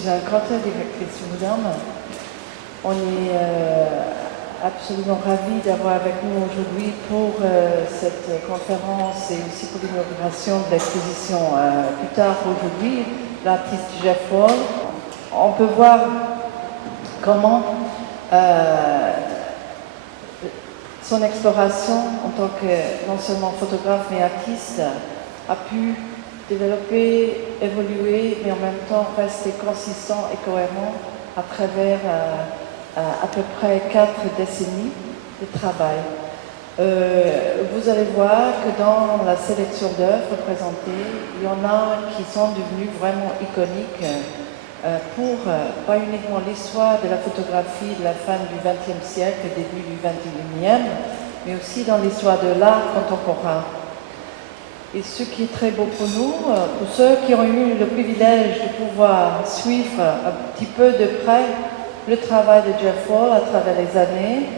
suis un grand directrice MUDAM. On est absolument ravis d'avoir avec nous aujourd'hui pour cette conférence et aussi pour l'inauguration de l'exposition. Plus tard aujourd'hui, l'artiste Jeff Wall. On peut voir comment son exploration en tant que non seulement photographe mais artiste a pu développer, évoluer, mais en même temps rester consistant et cohérent à travers à peu près 4 décennies de travail. Vous allez voir que dans la sélection d'œuvres présentées, il y en a qui sont devenues vraiment iconiques pour pas uniquement l'histoire de la photographie de la fin du XXe siècle et début du XXIe, mais aussi dans l'histoire de l'art contemporain. Et ce qui est très beau pour nous, pour ceux qui ont eu le privilège de pouvoir suivre un petit peu de près le travail de Jeff Wall à travers les années,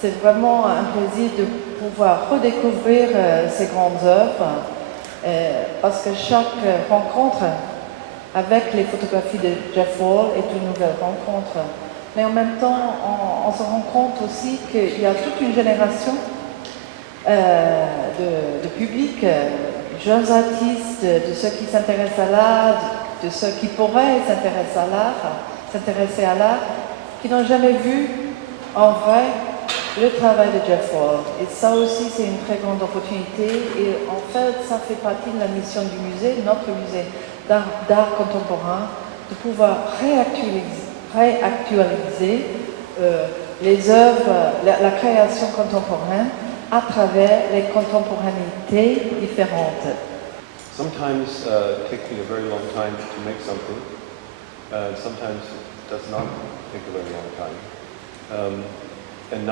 c'est vraiment un plaisir de pouvoir redécouvrir ces grandes œuvres, parce que chaque rencontre avec les photographies de Jeff Wall est une nouvelle rencontre. Mais en même temps, on se rend compte aussi qu'il y a toute une génération de public, jeunes artistes, de ceux qui s'intéressent à l'art, de ceux qui pourraient s'intéresser à l'art, qui n'ont jamais vu en vrai le travail de Jeff Wall. Et ça aussi, c'est une très grande opportunité. Et en fait, ça fait partie de la mission du musée, notre musée d'art contemporain, de pouvoir réactualiser les œuvres, la création contemporaine à travers les contemporanéités différentes. Sometimes it takes me a very long time to make something, sometimes it does not take a very long time. And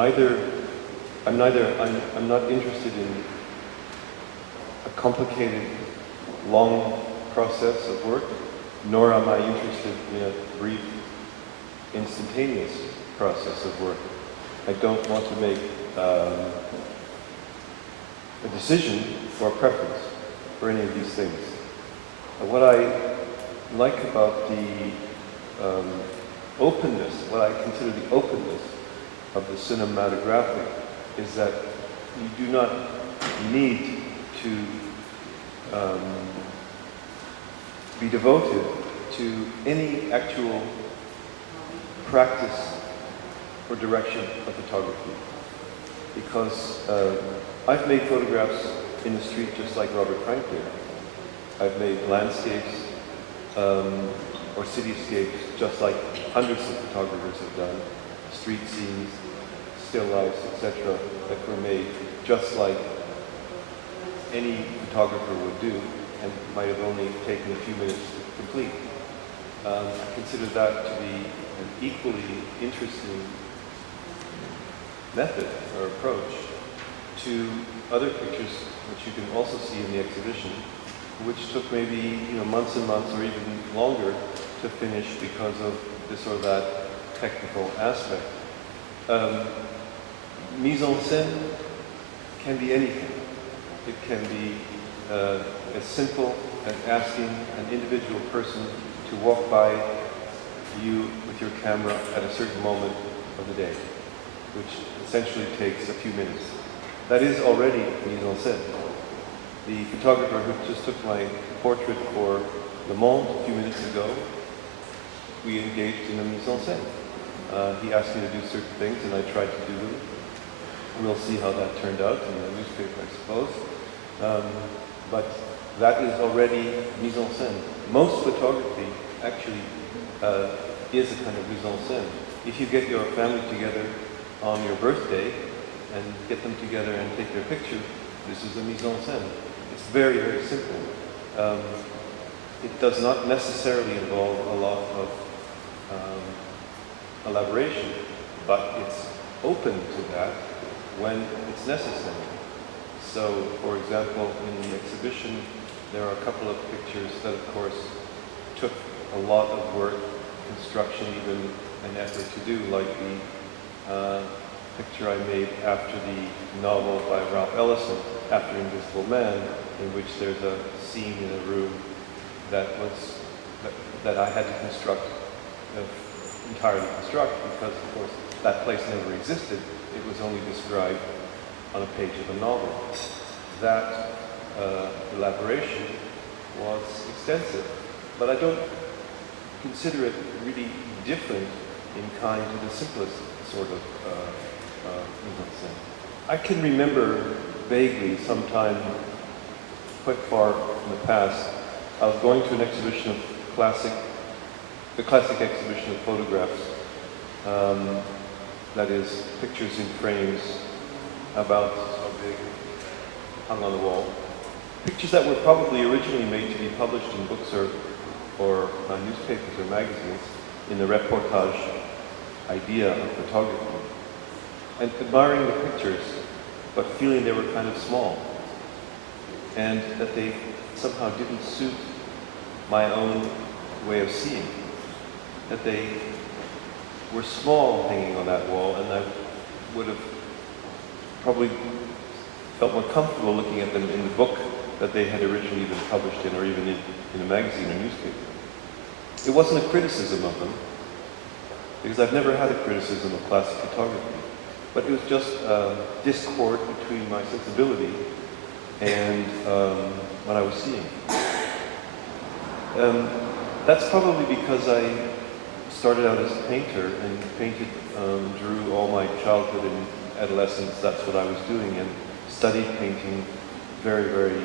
I'm not interested in a complicated, long process of work, nor am I interested in a brief, instantaneous process of work. I don't want to make a decision or a preference for any of these things. What I like about the openness, what I consider the openness of the cinematographic, is that you do not need to be devoted to any actual practice or direction of photography. Because I've made photographs in the street just like Robert Frank did. I've made landscapes or cityscapes just like hundreds of photographers have done. Street scenes, still lifes, etc. that were made just like any photographer would do and might have only taken a few minutes to complete. I consider that to be an equally interesting method or approach to other pictures which you can also see in the exhibition, which took maybe months and months or even longer to finish because of this or that technical aspect. Mise en scène can be anything. It can be as simple as asking an individual person to walk by you with your camera at a certain moment of the day, which essentially takes a few minutes. That is already mise en scène. The photographer who just took my portrait for Le Monde a few minutes ago, we engaged in a mise en scène. He asked me to do certain things and I tried to do them. We'll see how that turned out in the newspaper, I suppose. But that is already mise en scène. Most photography actually is a kind of mise en scène. If you get your family together on your birthday and get them together and take their picture, this is a mise en scène. It's very, very simple. It does not necessarily involve a lot of elaboration, but it's open to that when it's necessary. So, for example, in the exhibition, there are a couple of pictures that, of course, took a lot of work, construction, even an effort to do, like the picture I made after the novel by Ralph Ellison, After Invisible Man, in which there's a scene in a room that I had to construct entirely construct, because of course that place never existed. It was only described on a page of a novel. That elaboration was extensive, but I don't consider it really different in kind to the simplest sort of mise. I can remember vaguely, sometime quite far in the past, I was going to an exhibition of the classic exhibition of photographs, that is, pictures in frames about so big, hung on the wall. Pictures that were probably originally made to be published in books or newspapers or magazines in the reportage idea of photography. And admiring the pictures, but feeling they were kind of small, and that they somehow didn't suit my own way of seeing. That they were small hanging on that wall, and I would have probably felt more comfortable looking at them in the book that they had originally been published in, or even in a magazine or newspaper. It wasn't a criticism of them, because I've never had a criticism of classic photography, but it was just discord between my sensibility and what I was seeing. That's probably because I started out as a painter and painted, drew all my childhood and adolescence. That's what I was doing, and studied painting very, very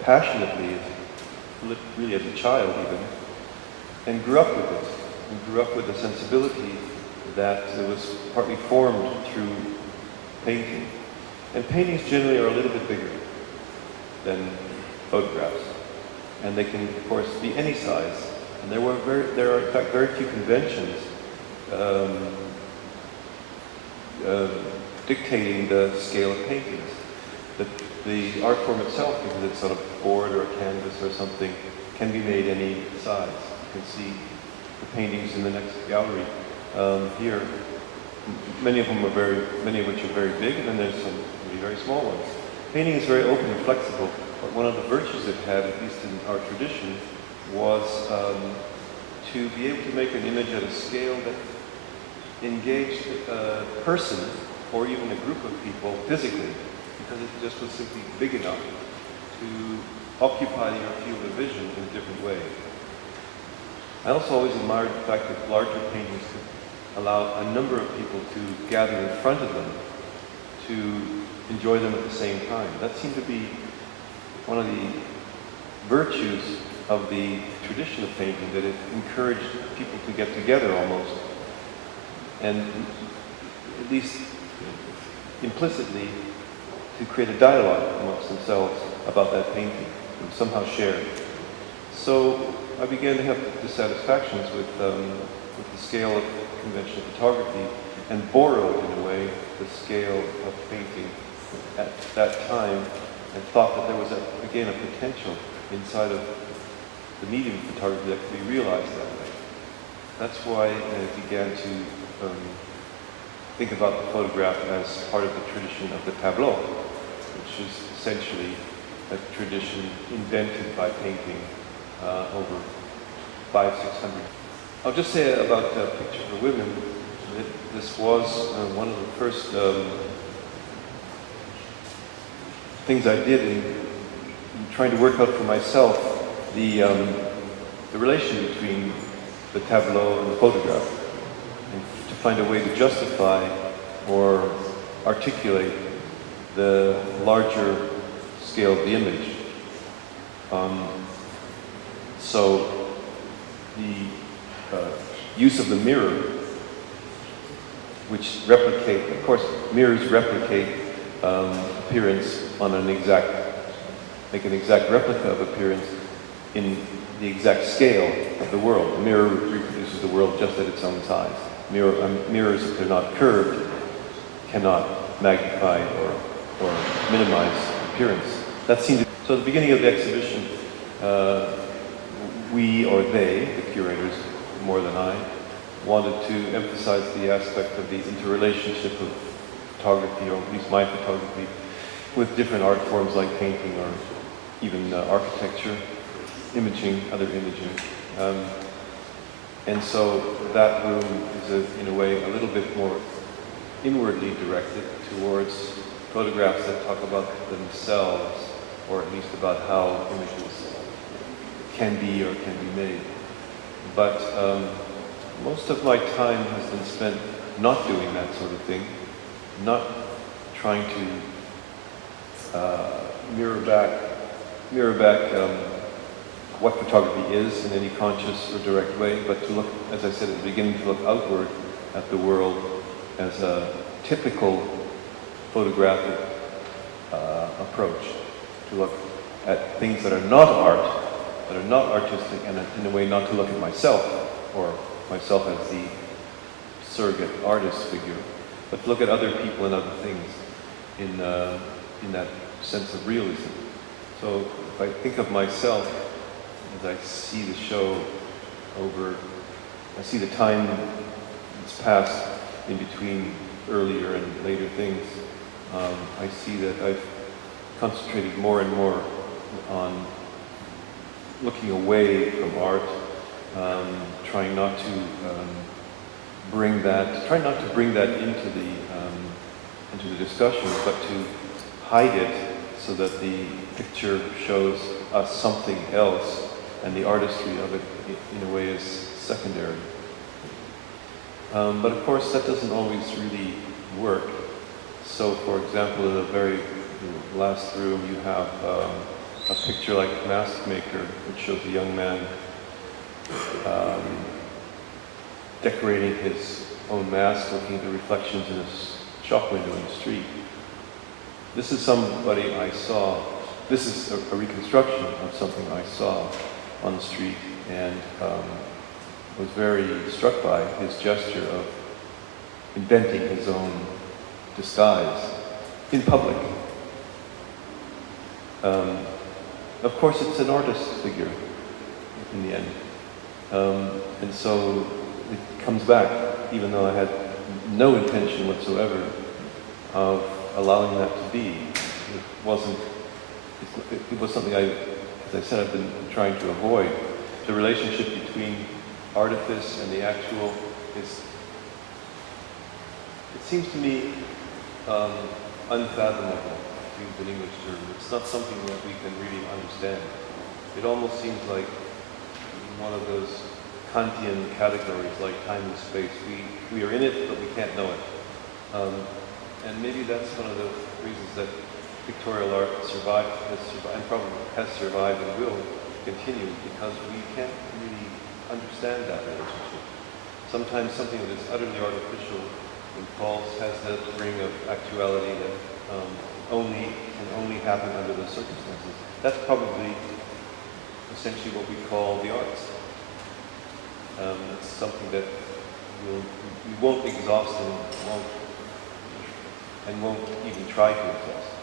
passionately, really as a child even, and grew up with it, and grew up with a sensibility that was partly formed through painting. And paintings generally are a little bit bigger than photographs, and they can, of course, be any size. And there are in fact very few conventions dictating the scale of paintings. The art form itself, because it's on a board or a canvas or something, can be made any size. You can see the paintings in the next gallery here. Many of which are very big, and then there's some really very small ones. Painting is very open and flexible, but one of the virtues it had, at least in our tradition, was to be able to make an image at a scale that engaged a person or even a group of people physically, because it just was simply big enough to occupy your field of vision in a different way. I also always admired the fact that larger paintings could allow a number of people to gather in front of them to enjoy them at the same time. That seemed to be one of the virtues of the tradition of painting, that it encouraged people to get together almost, and at least implicitly to create a dialogue amongst themselves about that painting and somehow share it. So I began to have dissatisfactions with the scale of conventional photography, and borrowed, in a way, the scale of painting at that time, and thought that there was, again, a potential inside of the medium of photography that could be realized that way. That's why I began to think about the photograph as part of the tradition of the tableau, which is essentially a tradition invented by painting over 500-600. I'll just say about Picture for Women that this was one of the first things I did in trying to work out for myself the relation between the tableau and the photograph, and to find a way to justify or articulate the larger scale of the image. So the use of the mirror, which replicate, of course, mirrors replicate appearance on make an exact replica of appearance in the exact scale of the world. The mirror reproduces the world just at its own size. Mirrors, if they're not curved, cannot magnify or minimize appearance. That seemed to, so at the beginning of the exhibition, we, or they, the curators more than I, wanted to emphasize the aspect of the interrelationship of photography, or at least my photography, with different art forms like painting or even architecture, imaging, other imaging. And so that room is, in a way, a little bit more inwardly directed towards photographs that talk about themselves, or at least about how images can be or can be made. But most of my time has been spent not doing that sort of thing, not trying to mirror back what photography is in any conscious or direct way, but to look, as I said at the beginning, to look outward at the world as a typical photographic approach, to look at things that are not art, that are not artistic, and in a way not to look at myself, or myself as the surrogate artist figure, but to look at other people and other things in that sense of realism. So if I think of myself, as I see the show I see the time that's passed in between earlier and later things, I see that I've concentrated more and more on looking away from art, trying not to bring that into the discussion, but to hide it so that the picture shows us something else, and the artistry of it, in a way, is secondary. But of course, that doesn't always really work. So, for example, in the very last room, you have a picture like Mask Maker, which shows a young man decorating his own mask, looking at the reflections in his shop window in the street. This is somebody I saw. This is a reconstruction of something I saw on the street, and was very struck by his gesture of inventing his own disguise in public. Of course, it's an artist figure in the end, and so it comes back, even though I had no intention whatsoever of allowing that to be. It was something as I said, I've been trying to avoid. The relationship between artifice and the actual it seems to me unfathomable, to use an English term. It's not something that we can really understand. It almost seems like one of those Kantian categories, like time and space. We are in it, but we can't know it. And maybe that's one of the reasons that pictorial art has survived and probably has survived and will continue, because we can't really understand that relationship. Sometimes something that is utterly artificial and false has that ring of actuality that can only happen under the circumstances. That's probably essentially what we call the arts. It's something that we won't exhaust and won't even try to exhaust.